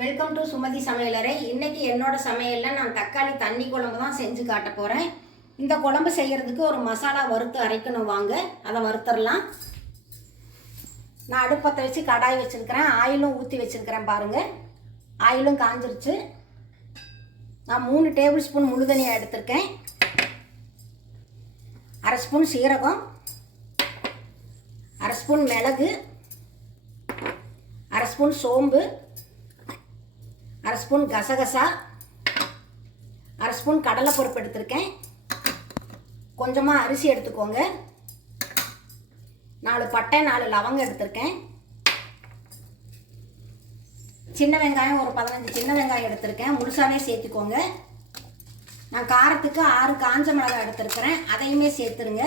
Welcome to Sumathi சமையலறை. இன்றைக்கி என்னோட சமையலில் நான் தக்காளி தண்ணி குழம்பு தான் செஞ்சு காட்ட போகிறேன். இந்த குழம்பு செய்கிறதுக்கு ஒரு மசாலா வறுத்து அரைக்கணும், வாங்க அதை வறுத்துடலாம். நான் அடுப்பத்தை வச்சு கடாய் வச்சுருக்கிறேன், ஆயிலும் ஊற்றி வச்சுருக்கிறேன். பாருங்கள், ஆயிலும் காஞ்சிருச்சு. நான் 3 டேபிள் ஸ்பூன் முழுதனியாக எடுத்திருக்கேன். 1/2 ஸ்பூன் சீரகம், 1/2 ஸ்பூன் மிளகு, 1/2 ஸ்பூன் சோம்பு, 1/2 ஸ்பூன் கசகசா, 1/2 ஸ்பூன் கடலைப்பருப்பு எடுத்திருக்கேன். கொஞ்சமாக அரிசி எடுத்துக்கோங்க. 4 பட்டை, 4 லவங்கம் எடுத்திருக்கேன். சின்ன வெங்காயம் ஒரு 15 சின்ன வெங்காயம் எடுத்திருக்கேன், முழுசாவே சேர்த்துக்கோங்க. நான் காரத்துக்கு 6 காஞ்ச மிளகாய் எடுத்திருக்கிறேன், அதையுமே சேர்த்துருங்க.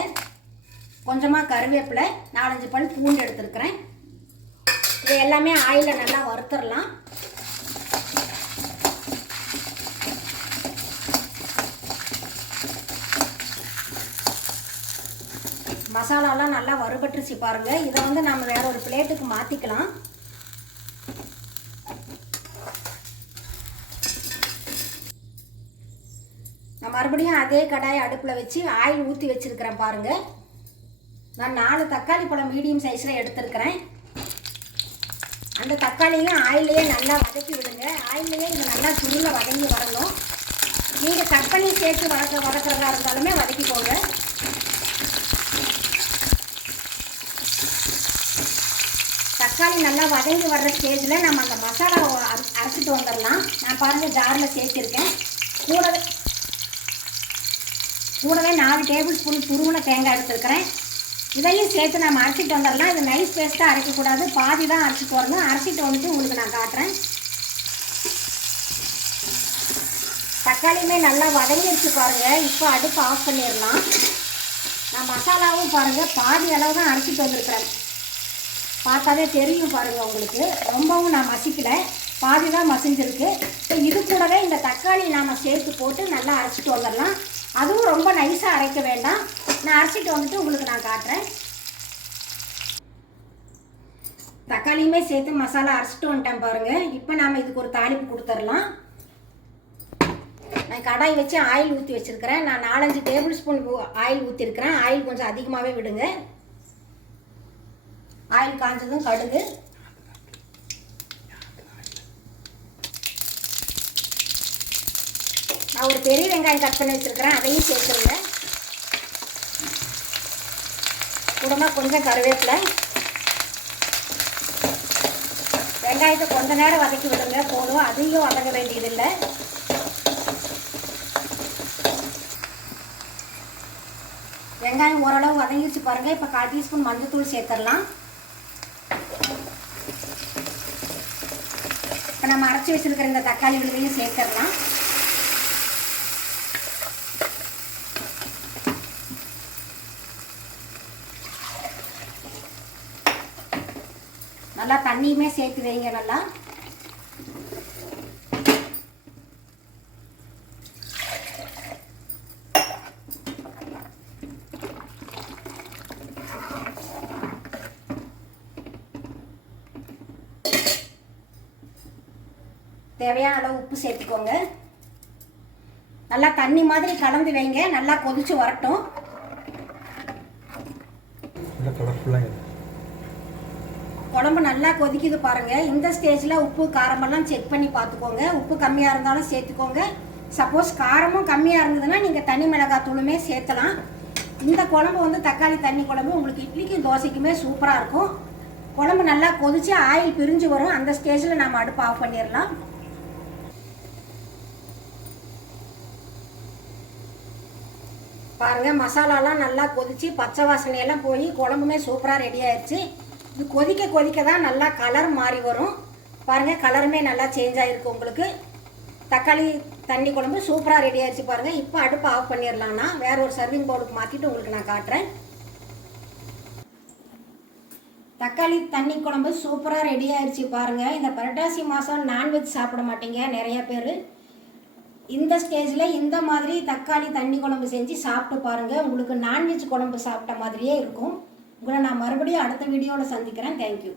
கொஞ்சமாக கருவேப்பிலை, 4-5 பல் பூண்டு எடுத்திருக்கிறேன். இது எல்லாமே ஆயிலில் நல்லா வறுத்துடலாம். மசாலாலாம் நல்லா வறுபட்டுருச்சு பாருங்கள். இதை நம்ம வேற ஒரு பிளேட்டுக்கு மாற்றிக்கலாம். நான் மறுபடியும் அதே கடாயை அடுப்பில் வச்சு ஆயில் ஊற்றி வச்சுருக்கிறேன். பாருங்கள், நான் 4 தக்காளி பழம் மீடியம் சைஸில் எடுத்துருக்கிறேன். அந்த தக்காளியும் ஆயிலையே நல்லா வதக்கி விடுங்க. ஆயிலையே இது நல்லா சுருள வதங்கி வரணும். நீங்கள் கட் பண்ணி சேர்த்து வதக்கிறதா இருந்தாலுமே வதக்கிக்கோங்க. தக்காளி நல்லா வதங்கி வர்ற ஸ்டேஜில் நம்ம அந்த மசாலாவை அரைச்சிட்டு வந்துடலாம். நான் பாருங்கள் ஜாரில் சேர்த்துருக்கேன். கூடவே 4 டேபிள் ஸ்பூன் துருவின தேங்காய் எடுத்துருக்கிறேன். இதையும் சேர்த்து நம்ம அரைச்சிட்டு வந்துடலாம். இது நைஸ் பேஸ்ட்டாக அரைக்கக்கூடாது, பாதி தான் அரைச்சிட்டு வரணும். அரைச்சிட்டு வந்துட்டு உங்களுக்கு நான் காட்டுறேன். தக்காளியுமே நல்லா வதங்கிடுச்சு பாருங்கள். இப்போ அடுப்பு ஆஃப் பண்ணிடலாம். நான் மசாலாவும் பாருங்கள் பாதி அளவு தான் அரைச்சிட்டு வந்துருக்கிறேன். பார்த்தாலே தெரியும் பாருங்கள் உங்களுக்கு. ரொம்பவும் நான் மசிக்கலை, பாதி தான் மசிஞ்சிருக்கு. இது கூடவே இந்த தக்காளி நாம் சேர்த்து போட்டு நல்லா அரைச்சிட்டு வந்துடலாம். அதுவும் ரொம்ப நைஸாக அரைக்க வேண்டாம். நான் அரைச்சிட்டு வந்துட்டு உங்களுக்கு நான் காட்டுறேன். தக்காளியுமே சேர்த்து மசாலா அரைச்சிட்டு வந்துட்டேன் பாருங்கள். இப்போ நாம் இதுக்கு ஒரு தாளிப்பு கொடுத்துடலாம். நான் கடாய் வச்சு ஆயில் ஊற்றி வச்சுருக்கிறேன். நான் 4-5 டேபிள் ஸ்பூன் ஆயில் ஊற்றிருக்கிறேன். ஆயில் கொஞ்சம் அதிகமாகவே விடுங்க. ஆயில் காஞ்சதும் கடுகு, நான் ஒரு பெரிய வெங்காயம் கட் பண்ணி வச்சுருக்கிறேன், அதையும் சேர்த்துருங்க. கூடமா கொஞ்சம் கருவேப்பிலை. வெங்காயத்தை கொஞ்ச நேரம் வதக்கி விடுங்க போதும், அதிகம் வதங்க வேண்டியதில்லை. வெங்காயம் ஓரளவு வதங்கிடுச்சு பாருங்கள். இப்போ 1/4 டீஸ்பூன் மஞ்சள்தூள் சேர்த்துடலாம். இப்போ நம்ம அரைச்சி வச்சுருக்கிற இந்த தக்காளி விழுதையும் சேர்த்துடலாம். நல்லா தண்ணியுமே சேர்த்து வைங்க. நல்லா தேவையான அளவு உப்பு சேர்த்துக்கோங்க. நல்லா தண்ணி மாதிரி கலந்து வைங்க. நல்லா கொதிச்சு வரட்டும். குழம்பு நல்லா கொதிக்குது பாருங்க. இந்த ஸ்டேஜில் உப்பு காரமெல்லாம் செக் பண்ணி பார்த்துக்கோங்க. உப்பு கம்மியாக இருந்தாலும் சேர்த்துக்கோங்க. சப்போஸ் காரமும் கம்மியாக இருந்ததுன்னா நீங்கள் தனி மிளகாய் தூளுமே சேர்த்தலாம். இந்த குழம்பு தக்காளி தண்ணி குழம்பு உங்களுக்கு இட்லிக்கும் தோசைக்குமே சூப்பராக இருக்கும். குழம்பு நல்லா கொதிச்சு ஆயில் பிரிஞ்சு வரும். அந்த ஸ்டேஜில் நம்ம அடுப்பு ஆஃப் பண்ணிடலாம். பாருங்கள், மசாலாலாம் நல்லா கொதிச்சு பச்சை வாசனையெல்லாம் போய் குழம்புமே சூப்பராக ரெடி ஆயிடுச்சு. இது கொதிக்க கொதிக்க தான் நல்லா கலர் மாறி வரும். பாருங்கள், கலருமே நல்லா சேஞ்ச் ஆகிருக்கு உங்களுக்கு. தக்காளி தண்ணி குழம்பு சூப்பராக ரெடி ஆயிடுச்சு பாருங்கள். இப்போ அடுப்பு ஆஃப் பண்ணிடலாம்னா வேற ஒரு சர்விங் பவுலுக்கு மாற்றிட்டு உங்களுக்கு நான் காட்டுறேன். தக்காளி தண்ணி குழம்பு சூப்பராக ரெடி ஆயிடுச்சு பாருங்கள். இந்த புரட்டாசி மாதம் நான்வெஜ் சாப்பிட மாட்டீங்க நிறைய பேர். இந்த ஸ்டேஜில் இந்த மாதிரி தக்காளி தண்ணி குழம்பு செஞ்சு சாப்பிட்டு பாருங்கள். உங்களுக்கு நான்வெஜ் குழம்பு சாப்பிட்ட மாதிரியே இருக்கும். உங்களை நான் மறுபடியும் அடுத்த வீடியோவில் சந்திக்கிறேன். தேங்க்யூ.